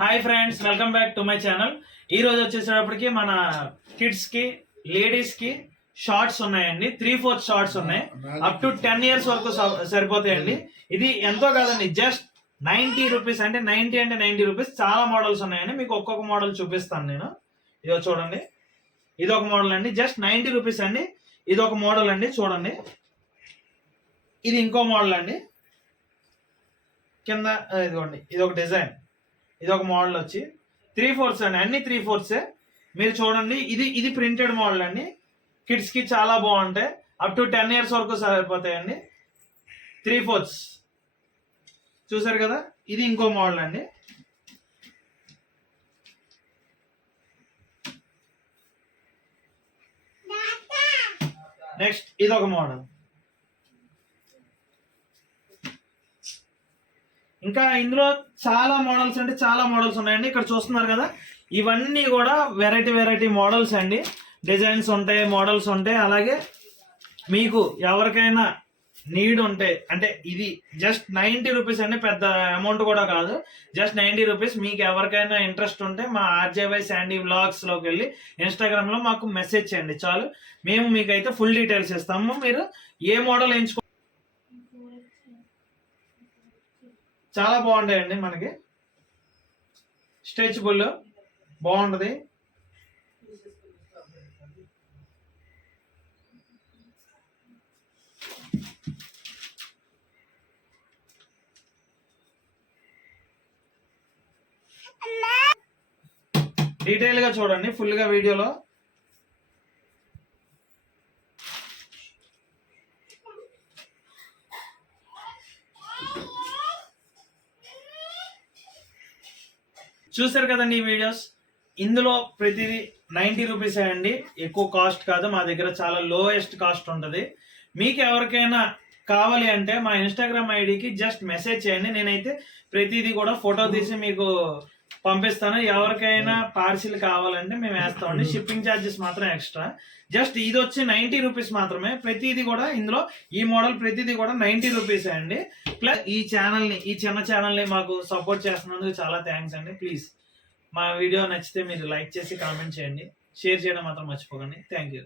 Hi friends, welcome back to my channel. ఈ రోజు వచ్చేసేటప్పటికి మన కిడ్స్ కి లేడీస్ కి షార్ట్స్ ఉన్నాయండి. 3/4 షార్ట్స్ ఉన్నాయి. అప్ టు 10 years వరకు సరిపోతాయండి. ఇది ఎంతో కాదండి, జస్ట్ 90 రూపీస్. అంటే 90 రూపీస్. చాలా మోడల్స్ ఉన్నాయండి. మీకు ఒక్కొక్క మోడల్ చూపిస్తాను నేను. ఇదో చూడండి, ఇది ఒక మోడల్ అండి, జస్ట్ 90 రూపీస్ అండి. ఇది ఒక మోడల్ అండి, చూడండి. ఇది ఇంకో మోడల్ అండి. కింద ఇదిగోండి, ఇది ఒక డిజైన్, ఇది ఒక మోడల్ వచ్చి 3/4 అండి. అన్ని 3/4 మీరు చూడండి. ఇది ప్రింటెడ్ మోడల్ అండి. కిడ్స్ కి చాలా బాగుంటాయి. అప్ టు 10 years వరకు సరిపోతాయండి. 3/4 చూసారు కదా. ఇది ఇంకో మోడల్ అండి. నెక్స్ట్ ఇది ఒక మోడల్. ఇంకా ఇందులో చాలా మోడల్స్ అంటే చాలా మోడల్స్ ఉన్నాయండి. ఇక్కడ చూస్తున్నారు కదా, ఇవన్నీ కూడా వెరైటీ మోడల్స్ అండి. డిజైన్స్ ఉంటాయి, మోడల్స్ ఉంటాయి. అలాగే మీకు ఎవరికైనా నీడ్ ఉంటే, అంటే ఇది జస్ట్ 90 రూపీస్ అండి, పెద్ద అమౌంట్ కూడా కాదు, జస్ట్ 90 రూపీస్. మీకు ఎవరికైనా ఇంట్రెస్ట్ ఉంటే మా RJY శాండీ వ్లాగ్స్ లోకి వెళ్ళి ఇన్స్టాగ్రామ్ లో మాకు మెసేజ్ చేయండి చాలు. మేము మీకైతే ఫుల్ డీటెయిల్స్ ఇస్తాము. మీరు ఏ మోడల్ ఎంచుకో, చాలా బాగుంటాయండి. మనకి స్ట్రెచబుల్ బాగుంటది. డీటెయిల్ గా చూడండి ఫుల్ గా వీడియోలో. చూసారు కదండి ఈ వీడియోస్. ఇందులో ప్రతిదీ 90 రూపీస్ అండి, ఎక్కువ కాస్ట్ కాదు. మా దగ్గర చాలా లోయెస్ట్ కాస్ట్ ఉంటుంది. మీకు ఎవరికైనా కావాలి అంటే మా ఇన్స్టాగ్రామ్ ఐడికి జస్ట్ మెసేజ్ చేయండి. నేనైతే ప్రతిదీ కూడా ఫోటో తీసి మీకు పంపిస్తాను. ఎవరికైనా పార్సిల్ కావాలంటే మేము వేస్తామండి. షిప్పింగ్ ఛార్జెస్ మాత్రం ఎక్స్ట్రా. జస్ట్ ఇది వచ్చి 90 రూపీస్ మాత్రమే. ప్రతిదీ కూడా ఇందులో ఈ మోడల్ ప్రతిదీ కూడా 90 రూపీస్ అండి. ప్లస్ ఈ చిన్న ఛానల్ని మాకు సపోర్ట్ చేస్తున్నందుకు చాలా థ్యాంక్స్ అండి. ప్లీజ్ మా వీడియో నచ్చితే మీరు లైక్ చేసి కామెంట్ చేయండి, షేర్ చేయడం మాత్రం మర్చిపోకండి. Thank you.